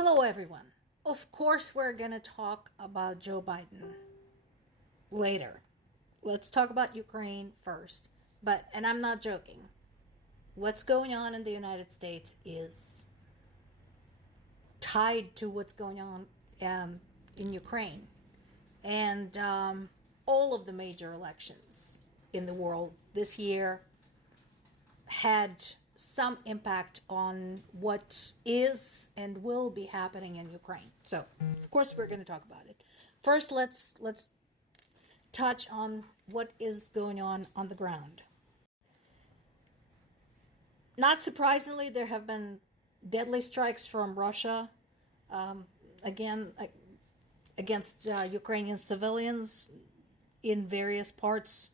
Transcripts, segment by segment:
Hello, everyone. Of course, we're going to talk about Joe Biden later. Let's talk about Ukraine first. And I'm not joking. What's going on in the United States is tied to what's going on in Ukraine. And all of the major elections in the world this year had some impact on what is and will be happening in Ukraine. So, of course, we're going to talk about it. First, let's touch on what is going on the ground. Not surprisingly, there have been deadly strikes from Russia again against Ukrainian civilians in various parts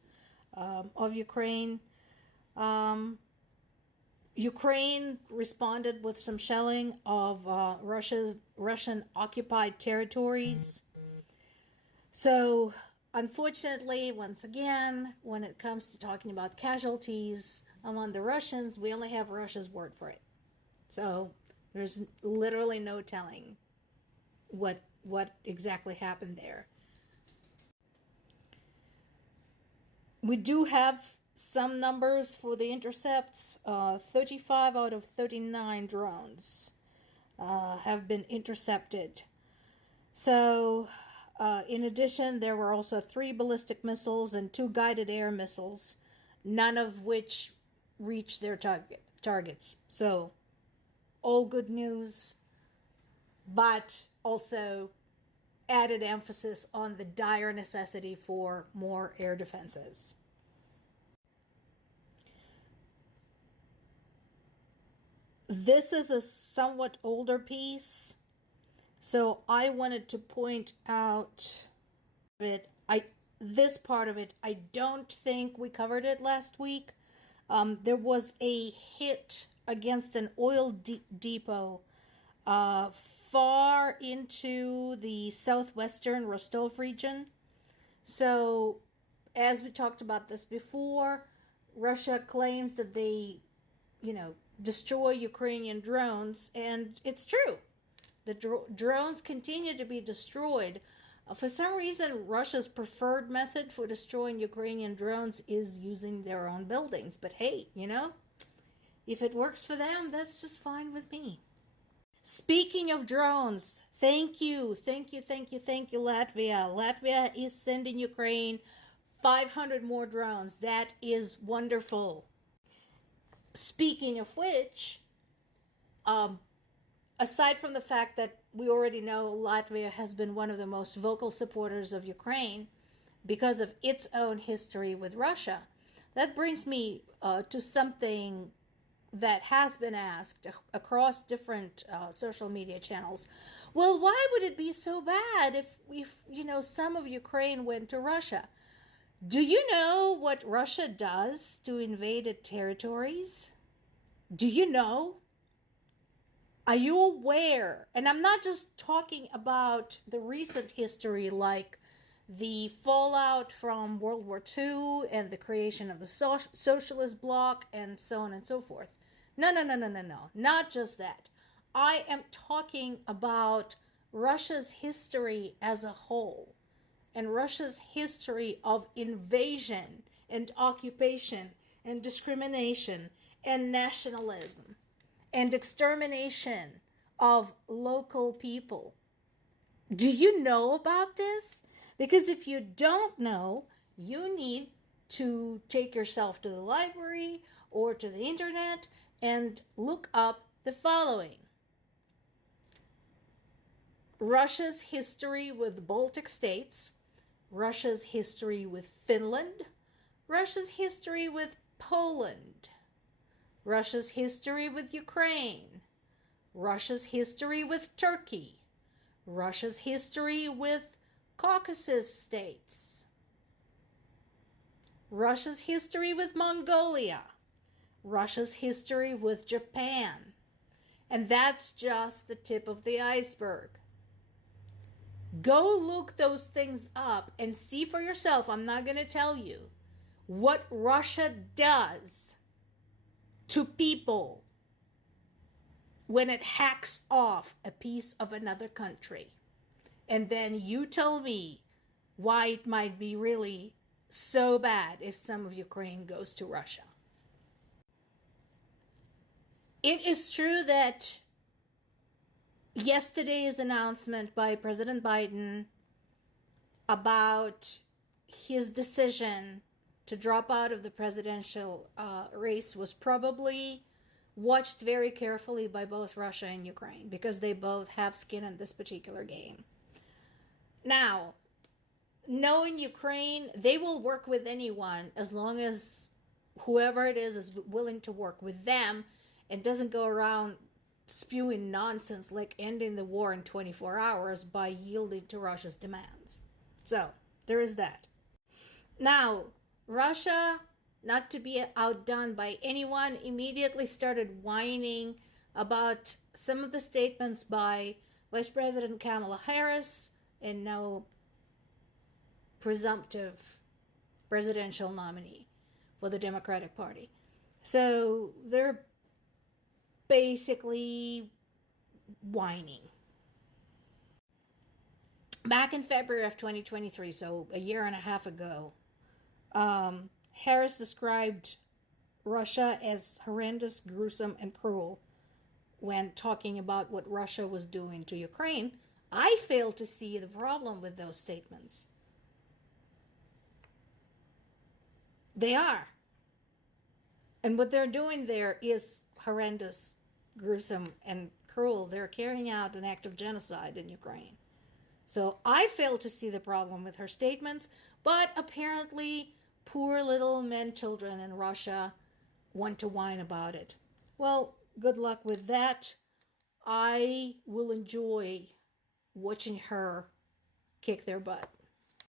of Ukraine. Ukraine responded with some shelling of Russian occupied territories. So, unfortunately, once again, when it comes to talking about casualties among the Russians, we only have Russia's word for it. So, there's literally no telling what exactly happened there. We do have some numbers for the intercepts. 35 out of 39 drones have been intercepted. So, in addition, there were also 3 ballistic missiles and 2 guided air missiles, none of which reached their targets. So, all good news, but also added emphasis on the dire necessity for more air defenses. This is a somewhat older piece, so I wanted to point out this part of it. I don't think we covered it last week. There was a hit against an oil depot far into the southwestern Rostov region. So, as we talked about this before, Russia claims that they, destroy Ukrainian drones, and it's true. The drones continue to be destroyed. For some reason, Russia's preferred method for destroying Ukrainian drones is using their own buildings. But hey, if it works for them, that's just fine with me. Speaking of drones, thank you, Latvia. Latvia is sending Ukraine 500 more drones. That is wonderful. Speaking of which, aside from the fact that we already know Latvia has been one of the most vocal supporters of Ukraine because of its own history with Russia, that brings me to something that has been asked across different social media channels. Well, why would it be so bad if some of Ukraine went to Russia? Do you know what Russia does to invaded territories? Do you know? Are you aware? And I'm not just talking about the recent history like the fallout from World War II and the creation of the socialist bloc and so on and so forth. No. Not just that. I am talking about Russia's history as a whole and Russia's history of invasion and occupation and discrimination and nationalism and extermination of local people. Do you know about this? Because if you don't know, you need to take yourself to the library or to the internet and look up the following. Russia's history with Baltic states, Russia's history with Finland, Russia's history with Poland, Russia's history with Ukraine, Russia's history with Turkey, Russia's history with Caucasus states, Russia's history with Mongolia, Russia's history with Japan. And that's just the tip of the iceberg. Go look those things up and see for yourself. I'm not going to tell you what Russia does to people when it hacks off a piece of another country. And then you tell me why it might be really so bad if some of Ukraine goes to Russia. It is true that yesterday's announcement by President Biden about his decision to drop out of the presidential race was probably watched very carefully by both Russia and Ukraine, because they both have skin in this particular game. Now, knowing Ukraine, they will work with anyone as long as whoever it is willing to work with them and doesn't go around spewing nonsense like ending the war in 24 hours by yielding to Russia's demands. So, there is that. Now, Russia, not to be outdone by anyone, immediately started whining about some of the statements by Vice President Kamala Harris, and now presumptive presidential nominee for the Democratic Party. So they're basically whining. Back in February of 2023, so a year and a half ago, Harris described Russia as horrendous, gruesome, and cruel when talking about what Russia was doing to Ukraine. I fail to see the problem with those statements. They are. And what they're doing there is horrendous, gruesome, and cruel. They're carrying out an act of genocide in Ukraine. So I fail to see the problem with her statements, but apparently poor little men, children in Russia want to whine about it. Well, good luck with that. I will enjoy watching her kick their butt.